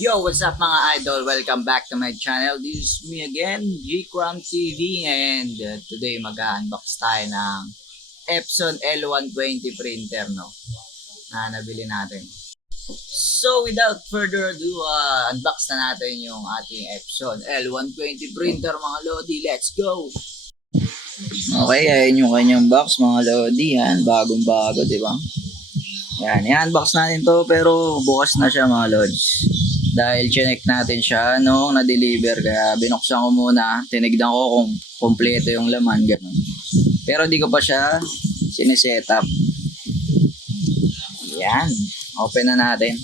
Yo, what's up mga idol? Welcome back to my channel. This is me again, G-Cram TV, and today mag-unbox tayo ng Epson L120 printer, no? Na nabili natin. So without further ado, unbox na natin yung ating Epson L120 printer mga lodi. Let's go! Okay, ayan yung kanyang box mga lodi. Yan, bagong-bago, di ba? Yan, i-unbox natin to pero bukas na siya mga lods. Dahil chinek natin siya nung na-deliver, kaya binuksan ko muna, tinignan ko kung kompleto yung laman, ganun. Pero di ko pa siya sineset-up. Yan, open na natin.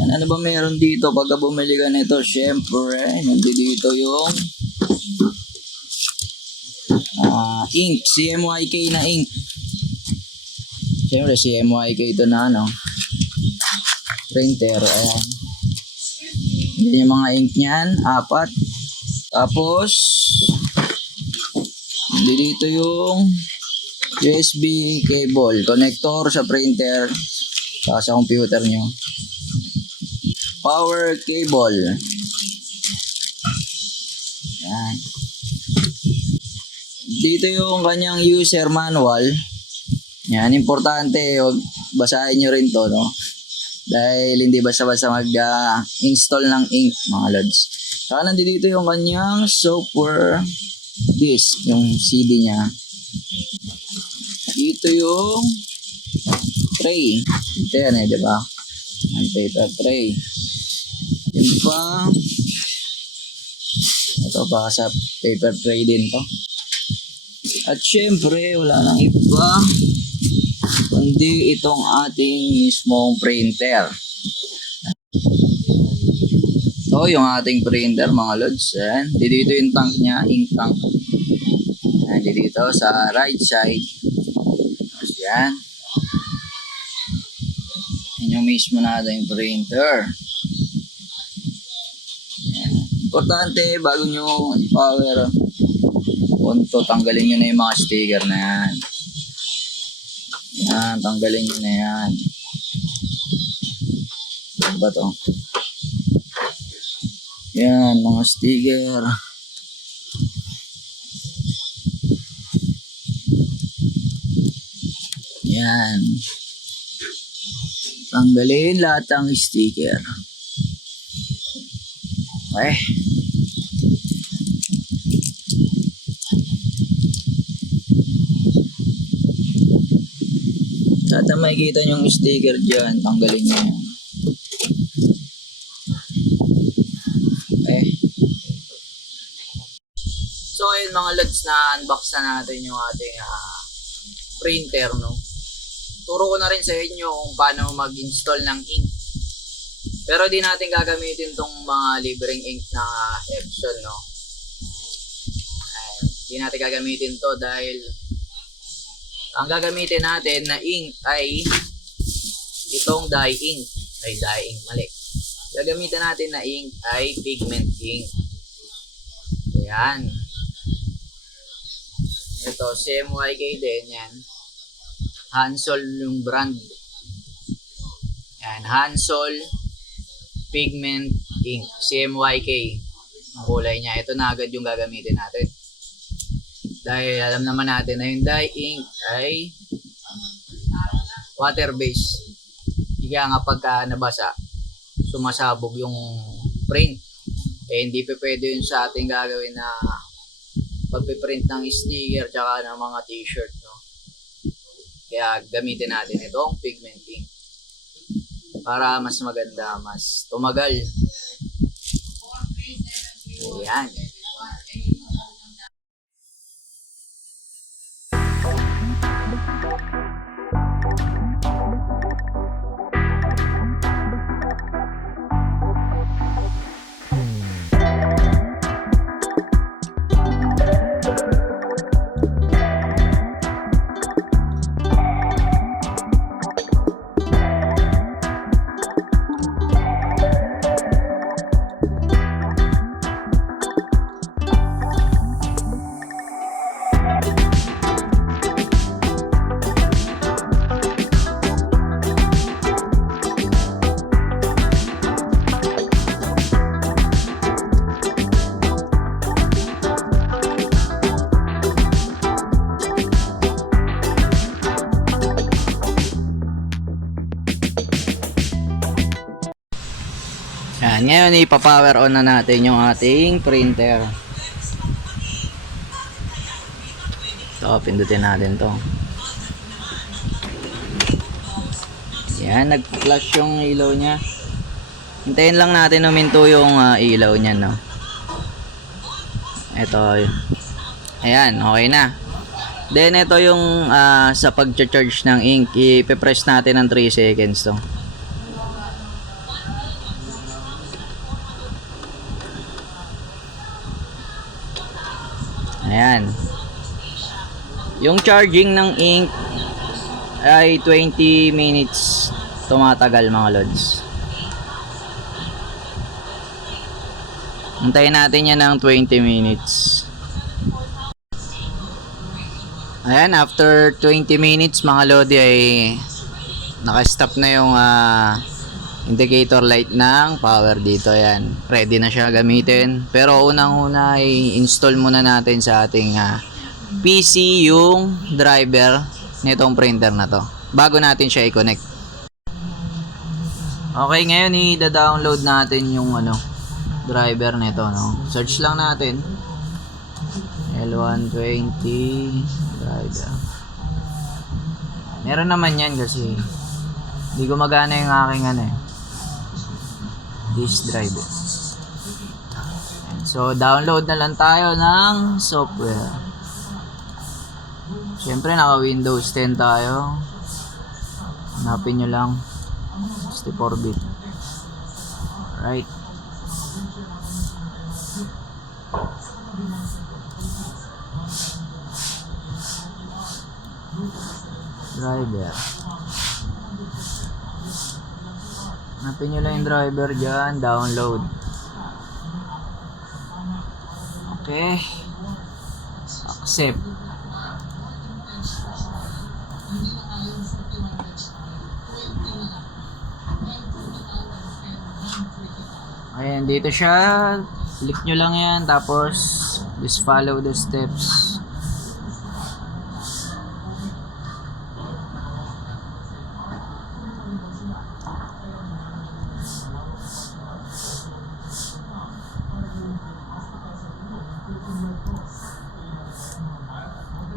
Yan, ano ba meron dito pagka bumili ka nito? Syempre, nandito yung ink, CMYK na ink. Syempre, CMYK ito na ano, printer. Ayan. Yan yung mga ink niyan, 4. Tapos dito yung USB cable, connector sa printer sa computer nyo. Power cable. Yan. Dito yung kanyang user manual. Yan, importante, basahin nyo rin to, no? Dahil hindi basta-basta mag-install ng ink, mga lods. Saka nandito yung kanyang software disk, yung CD niya. Dito yung tray. Ito yan diba? Ang paper tray. Yun pa. Ito pa sa paper tray din to. At syempre, wala nang iba kundi itong ating mismong printer. So, yung ating printer mga lods. Ayan. Dito yung tank niya, ink tank. Ayan, dito sa right side. Ayan. Yan yung mismo natin printer. Ayan. Importante, bago nyo i-power on to, tanggalin nyo na yung mga sticker na yan. Yan, tanggalin nyo na yan. Ano ba to? Yan, mga sticker. Yan. Tanggalin lahat ng sticker. Okay. At makikita nyo yung sticker dyan, tanggalin nyo yan. Okay. So ayun mga lods, na unbox na natin yung ating printer, no. Turo ko na rin sa inyo kung paano mag-install ng ink. Pero di natin gagamitin tong mga libreng ink na Epson, no. Di natin gagamitin to dahil ang gagamitin natin na ink ay itong dye ink. Mali. Gagamitin natin na ink ay pigment ink. Ayan. Ito, CMYK din yan. Hansol yung brand. Ayan, Hansol Pigment Ink. CMYK. Ang kulay niya. Ito na agad yung gagamitin natin. Dahil alam naman natin na yung dye ink ay water-based. Kaya nga pagka nabasa, sumasabog yung print. Eh hindi pa pwede yun sa ating gagawin na pagpiprint ng sticker tsaka ng mga t-shirt, no? Kaya gamitin natin itong pigment ink para mas maganda, mas tumagal. Ayan. Ayan, ngayon ipa-power on na natin yung ating printer. Ito, pindutin natin to. Ayan, nag-flash yung ilaw niya. Hintayin lang natin huminto yung ilaw niya, no. Ito. Ayan, okay na. Then ito yung sa pag-charge ng ink, i-press natin ng 3 seconds to. Ayan. Yung charging ng ink ay 20 minutes tumatagal, mga lods. Hintayin natin yan ng 20 minutes. Ayan, after 20 minutes mga lodi ay naka-stop na yung indicator light ng power dito. Ayan, ready na siya gamitin. Pero unang-una ay install muna natin sa ating PC yung driver nitong printer na to bago natin siya i-connect. Okay, ngayon i-download natin yung driver nito, no. Search lang natin L120 driver. Meron naman yan kasi hindi gumagana yung aking disk driver. So download na lang tayo ng software. Siyempre naka Windows 10 tayo. Hanapin nyo lang 64-bit. Alright. Driver. Hanapin nyo lang yung driver dyan. Download. Okay. Accept. Ayan, dito siya. Click nyo lang yan. Tapos, just follow the steps.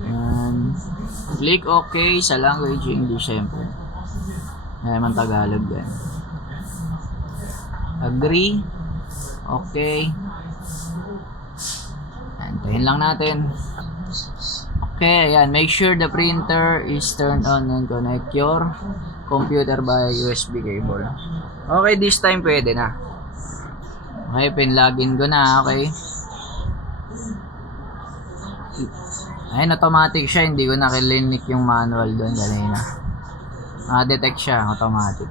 Ayan. Click OK sa language English, syempre. Ayan, Tagalog yan. Agree. Okay. Antayin lang natin. Okay, ayan. Make sure the printer is turned on and connect your computer by USB cable. Okay, this time pwede na. Okay, pin-login ko na. Okay. Ayan, automatic siya. Hindi ko nakilinik yung manual doon kanina. Detect siya, automatic.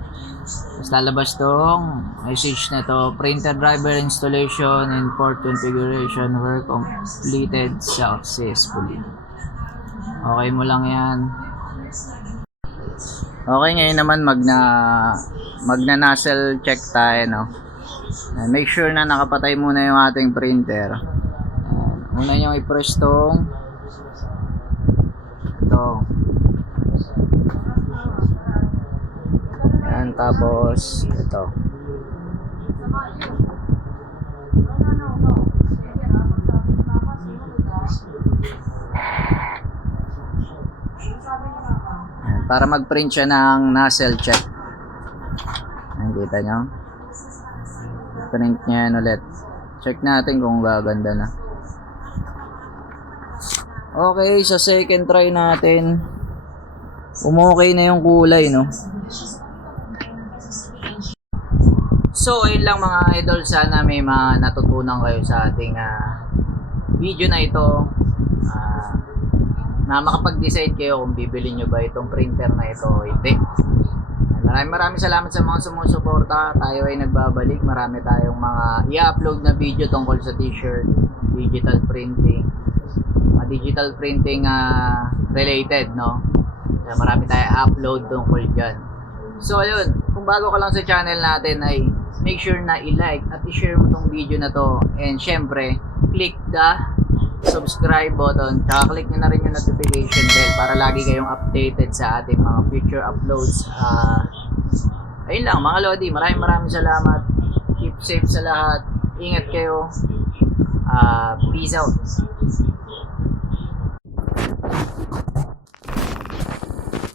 Tapos lalabas tong message na to, printer driver installation and port configuration were completed successfully. Okay mo lang yan. Okay, ngayon naman magna-nozzle check tayo, no. Make sure na nakapatay muna yung ating printer. Una nyo i-press tong ito. Ayan, tapos ito. Ayan, para mag-print siya ng nozzle check. Ayan, kita nyo. Print niya yan ulit. Check natin kung gaganda na. Okay, sa second try natin, umokay na yung kulay, no. So, ayun lang mga idol. Sana may mga natutunan kayo sa ating video na ito. Na makapag-decide kayo kung bibili nyo ba itong printer na ito o hindi. Maraming salamat sa mga sumusuporta. Tayo ay nagbabalik. Marami tayong mga i-upload na video tungkol sa t-shirt, digital printing, digital printing related, no? Marami tayong upload tungkol dyan. So, ayun. Kung bago ka lang sa channel natin ay make sure na i-like at i-share mo tong video na to. And syempre, click the subscribe button. Tsaka click nyo na rin yung notification bell para lagi kayong updated sa ating mga future uploads. Ayun lang mga lodi. Maraming salamat. Keep safe sa lahat. Ingat kayo. Peace out.